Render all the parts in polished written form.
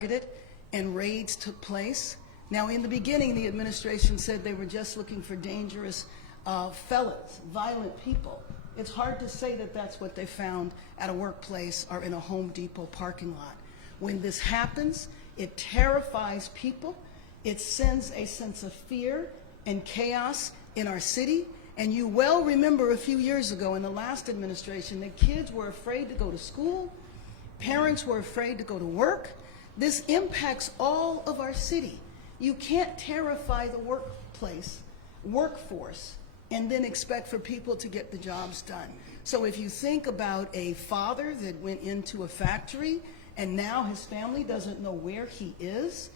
targeted and raids took place. Now, in the beginning, the administration said they were just looking for dangerous felons, violent people. It's hard to say that that's what they found at a workplace or in a Home Depot parking lot. When this happens, it terrifies people. It sends a sense of fear and chaos in our city. And you well remember a few years ago in the last administration that kids were afraid to go to school, parents were afraid to go to work. This impacts all of our city. You can't terrify the workforce, and then expect for people to get the jobs done. So if you think about a father that went into a factory and now his family doesn't know where he is,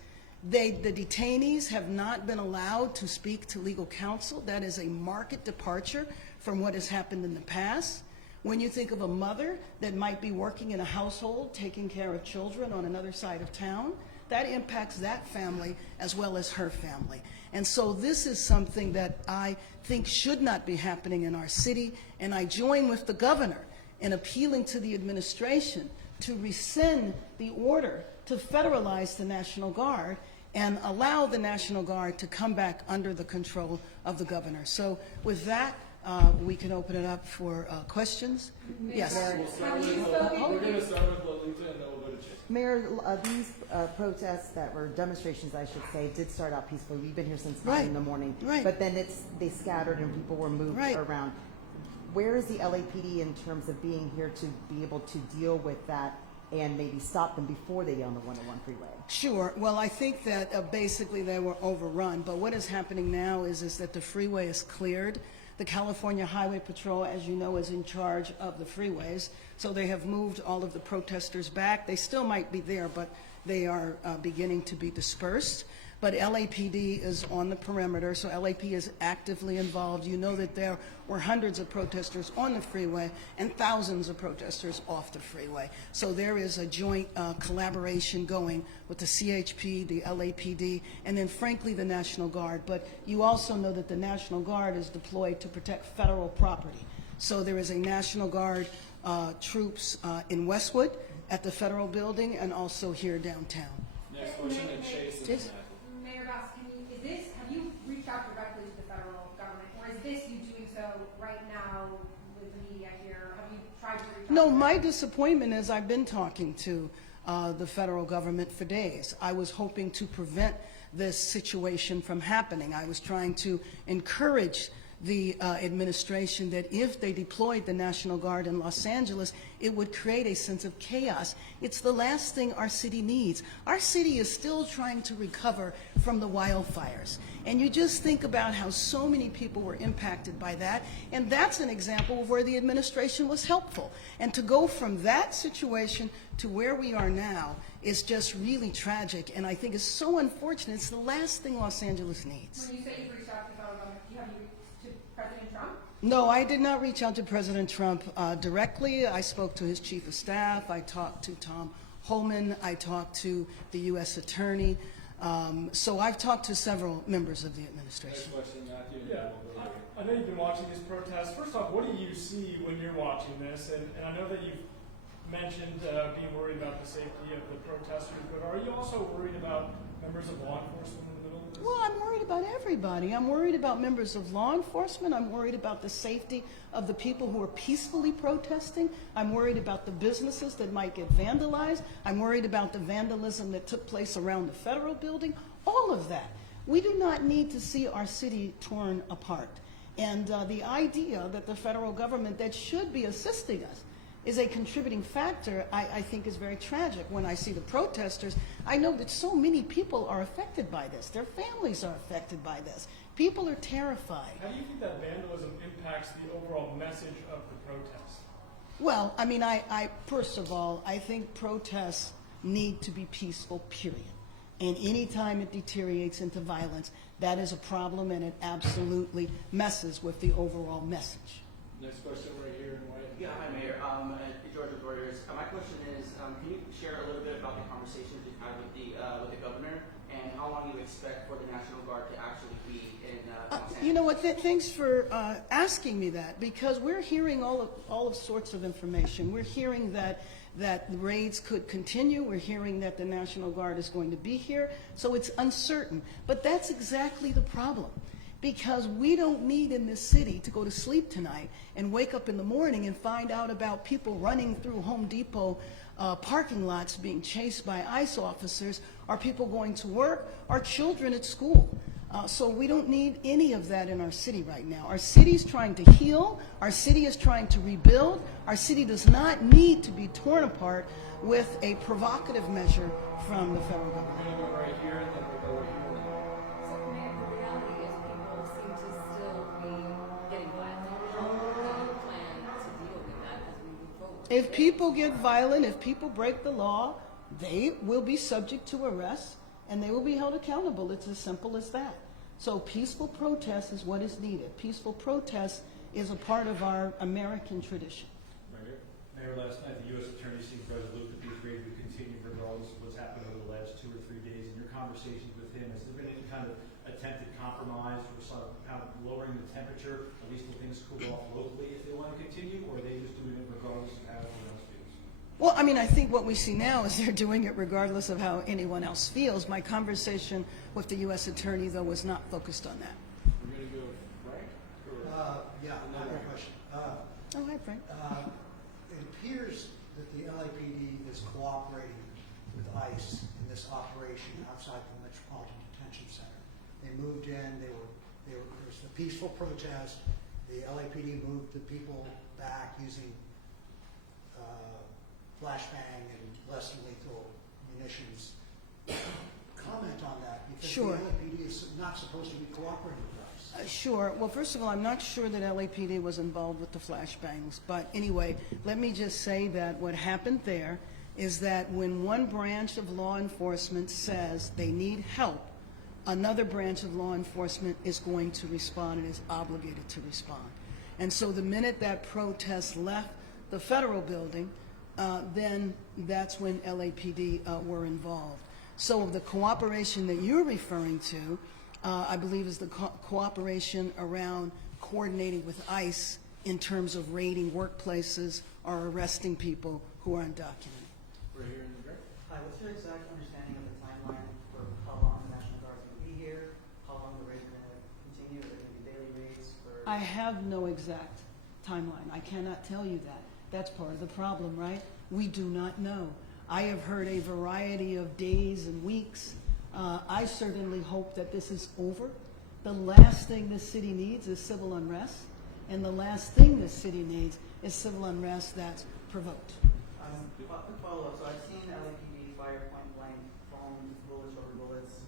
the detainees have not been allowed to speak to legal counsel. That is a marked departure from what has happened in the past. When you think of a mother that might be working in a household, taking care of children on another side of town, that impacts that family as well as her family. And so this is something that I think should not be happening in our city, and I join with the governor in appealing to the administration to rescind the order to federalize the National Guard and allow the National Guard to come back under the control of the governor. So with that, we can open it up for questions. Yes. We're going to start with Lolita and then we'll go to Chase. Mayor, these protests that were demonstrations, I should say, did start out peacefully. We've been here since 9 in the morning. Right. But then they scattered and people were moved around. Where is the LAPD in terms of being here to be able to deal with that and maybe stop them before they get on the 101 freeway? Sure. Well, I think that basically they were overrun. But what is happening now is that the freeway is cleared. The California Highway Patrol, as you know, is in charge of the freeways. So they have moved all of the protesters back. They still might be there, but they are beginning to be dispersed. But LAPD is on the perimeter, so LAP is actively involved. You know that there were hundreds of protesters on the freeway and thousands of protesters off the freeway. So there is a joint collaboration going with the CHP, the LAPD, and then frankly the National Guard. But you also know that the National Guard is deployed to protect federal property. So there is a National Guard troops in Westwood at the federal building and also here downtown. Next question to Chase. Yes. And Mayor Bass, have you reached out directly to the federal government, or is this you doing so right now with the media here? Have you tried to reach out? No, my disappointment is I've been talking to the federal government for days. I was hoping to prevent this situation from happening. I was trying to encourage the administration that if they deployed the National Guard in Los Angeles, it would create a sense of chaos. It's the last thing our city needs. Our city is still trying to recover from the wildfires. And you just think about how so many people were impacted by that, and that's an example of where the administration was helpful. And to go from that situation to where we are now is just really tragic, and I think it's so unfortunate. It's the last thing Los Angeles needs. When you say you've reached out to the federal government, have you reached to President Trump? No, I did not reach out to President Trump directly. I spoke to his chief of staff. I talked to Tom Holman. I talked to the U.S. Attorney. So I've talked to several members of the administration. next question, Matthew. and Yeah, then we'll go to I know you've been watching these protests. First off, what do you see when you're watching this? And I know that you've mentioned being worried about the safety of the protesters, but are you also worried about members of law enforcement in the middle of this? Well, I'm worried about everybody. I'm worried about members of law enforcement. I'm worried about the safety of the people who are peacefully protesting. I'm worried about the businesses that might get vandalized. I'm worried about the vandalism that took place around the federal building. All of that. We do not need to see our city torn apart. And the idea that the federal government that should be assisting us is a contributing factor, I think is very tragic. When I see the protesters, I know that so many people are affected by this. Their families are affected by this. People are terrified. How do you think that vandalism impacts the overall message of the protest? Well, I mean, I first of all, I think protests need to be peaceful, period. And any time it deteriorates into violence, that is a problem, and it absolutely messes with the overall message. Next question right here in white. Yeah, hi Mayor. George with Reuters. My question is, can you share a little bit about the conversations you've had with the governor, and how long you expect for the National Guard to actually be in Los Angeles? You know what? Thanks for asking me that, because we're hearing all sorts of information. We're hearing that that the raids could continue. We're hearing that the National Guard is going to be here, so it's uncertain. But that's exactly the problem, because we don't need in this city to go to sleep tonight and wake up in the morning and find out about people running through Home Depot parking lots being chased by ICE officers, or people going to work, or children at school. So we don't need any of that in our city right now. Our city's trying to heal. Our city is trying to rebuild. Our city does not need to be torn apart with a provocative measure from the federal government. We're gonna go right here and then we'll go here. So, Mayor, the reality is people seem to still be getting violent. How do you plan to deal with that as we move forward? If people get violent, if people break the law, they will be subject to arrest and they will be held accountable. It's as simple as that. So peaceful protest is what is needed. Peaceful protest is a part of our American tradition. Right here. Mayor, last night the U.S. Attorney seemed resolute that these raids would continue regardless of what's happened over the last 2 or 3 days. In your conversations with him, has there been any kind of attempted compromise or some kind of lowering the temperature, at least till things cool off locally if they want to continue, or are they just doing it regardless of how everyone else feels? Well, I mean, I think what we see now is they're doing it regardless of how anyone else feels. My conversation with the U.S. Attorney, though, was not focused on that. We're gonna go Frank? Or Yeah, another question. Oh, hi, Frank. It appears that the LAPD is cooperating with ICE in this operation outside the Metropolitan Detention Center. They moved in, there was a peaceful protest. The LAPD moved the people back using flashbang and less than lethal munitions. Comment on that, because Sure. the LAPD is not supposed to be cooperating with ICE. Sure. Well, first of all, I'm not sure that LAPD was involved with the flashbangs. But anyway, let me just say that what happened there is that when one branch of law enforcement says they need help, another branch of law enforcement is going to respond and is obligated to respond. And so the minute that protest left the federal building, then that's when LAPD were involved. So the cooperation that you're referring to, I believe, is the cooperation around coordinating with ICE in terms of raiding workplaces or arresting people who are undocumented. we're here in the back. Hi, what's your exact understanding of the timeline for how long the National Guard is going to be here? How long the raids are going to continue? Are there going to be daily raids? I have no exact timeline. I cannot tell you that. That's part of the problem, right? We do not know. I have heard a variety of days and weeks. I certainly hope that this is over. The last thing this city needs is civil unrest, and the last thing this city needs is civil unrest that's provoked. Quick follow-up. So I've seen LAPD fire point blank foam bullets, rubber bullets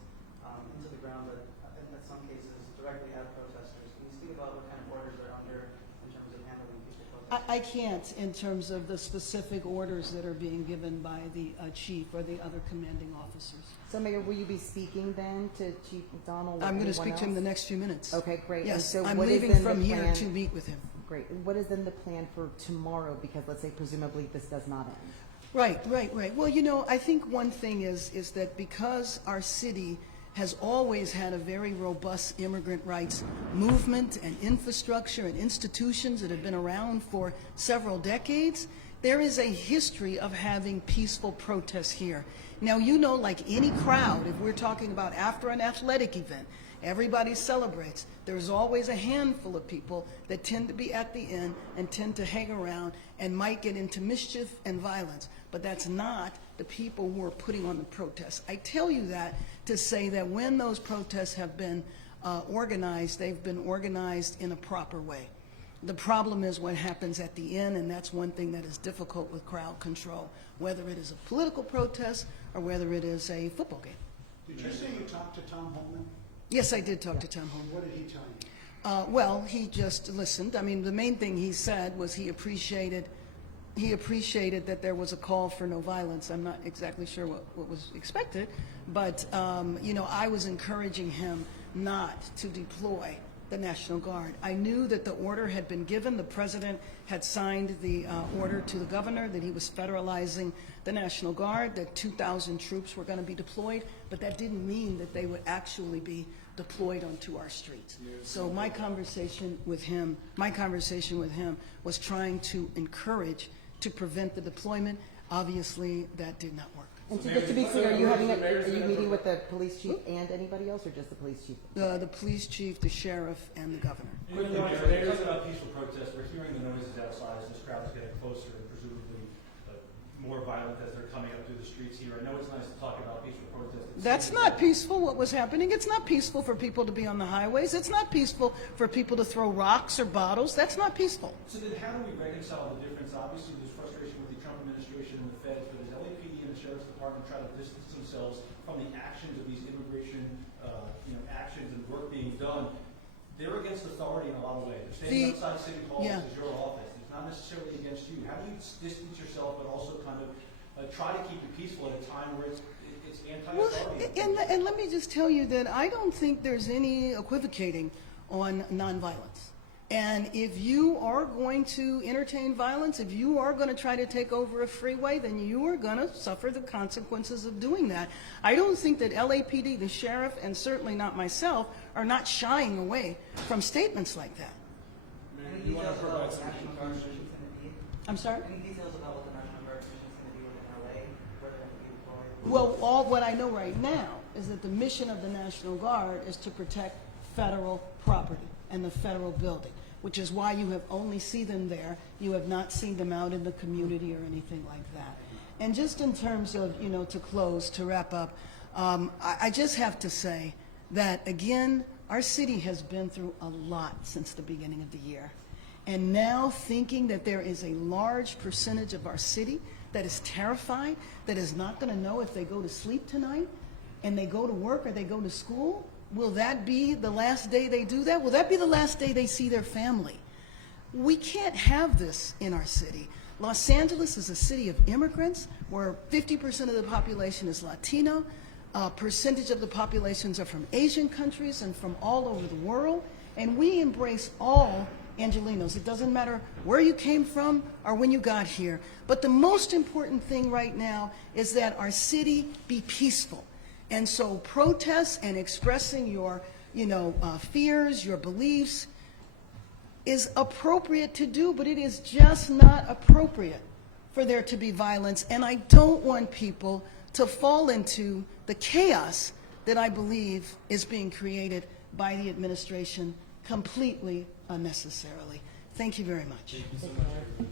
into the ground, but in some cases directly at protesters. Can you speak about what kind of orders they're under in terms of handling peaceful protesters? I can't in terms of the specific orders that are being given by the chief or the other commanding officers. So, Mayor, will you be speaking then to Chief McDonald? or I'm going to anyone speak to him else? the next few minutes. Okay, great. And Yes, so I'm what is leaving then the from here plan- to meet with him. Great. What is then the plan for tomorrow? Because let's say presumably this does not end. Right. Well, you know, I think one thing is that because our city has always had a very robust immigrant rights movement and infrastructure and institutions that have been around for several decades, there is a history of having peaceful protests here. Now, you know, like any crowd, if we're talking about after an athletic event, everybody celebrates. There's always a handful of people that tend to be at the end and tend to hang around and might get into mischief and violence. But that's not the people who are putting on the protests. I tell you that to say that when those protests have been organized, they've been organized in a proper way. The problem is what happens at the end, and that's one thing that is difficult with crowd control, whether it is a political protest or whether it is a football game. Did you say you talked to Tom Holman? Yes, I did talk to Tom Holman. What did he tell you? Well, he just listened. I mean, the main thing he said was he appreciated that there was a call for no violence. I'm not exactly sure what was expected, but you know, I was encouraging him not to deploy the National Guard. I knew that the order had been given. The president had signed the order to the governor that he was federalizing the National Guard, that 2,000 troops were going to be deployed, but that didn't mean that they would actually be deployed onto our streets. So my conversation with him was trying to encourage to prevent the deployment. Obviously, that did not work. And so just to be clear, are you meeting with the police chief and anybody else, or just the police chief? The police chief, the sheriff, and the governor. Quick noise, Mayor, talking about peaceful protests, we're hearing the noises outside as this crowd is getting closer and presumably more violent as they're coming up through the streets here. I know it's nice to talk about peaceful protests. That's not peaceful, what was happening. It's not peaceful for people to be on the highways. It's not peaceful for people to throw rocks or bottles. That's not peaceful. So then how do we reconcile the difference? Obviously, there's frustration with the Trump administration and the feds, but as LAPD and the Sheriff's Department try to distance themselves from the actions of these immigration actions and work being done, they're against authority in a lot of ways. They're standing outside City Hall, Yeah. This is your office. It's not necessarily against you. How do you distance yourself but also kind of try to keep it peaceful at a time where it's anti-authority? Well, and let me just tell you that I don't think there's any equivocating on nonviolence. And if you are going to entertain violence, if you are going to try to take over a freeway, then you are going to suffer the consequences of doing that. I don't think that LAPD, the sheriff, and certainly not myself, are not shying away from statements like that. Mayor, you want to provide some context? I'm sorry? Any details about what the National Guard mission is going to be within LA, where they're going to be deployed? Well, what I know right now is that the mission of the National Guard is to protect federal property and the federal building, which is why you have only seen them there. You have not seen them out in the community or anything like that. And just in terms of, to close, to wrap up, I just have to say that, again, our city has been through a lot since the beginning of the year. And now thinking that there is a large percentage of our city that is terrified, that is not going to know if they go to sleep tonight and they go to work or they go to school, will that be the last day they do that? Will that be the last day they see their family? We can't have this in our city. Los Angeles is a city of immigrants where 50% of the population is Latino. A percentage of the populations are from Asian countries and from all over the world. And we embrace all Angelenos. It doesn't matter where you came from or when you got here. But the most important thing right now is that our city be peaceful. And so protests and expressing your, fears, your beliefs is appropriate to do, but it is just not appropriate for there to be violence. And I don't want people to fall into the chaos that I believe is being created by the administration completely unnecessarily. Thank you very much. Thank you so much.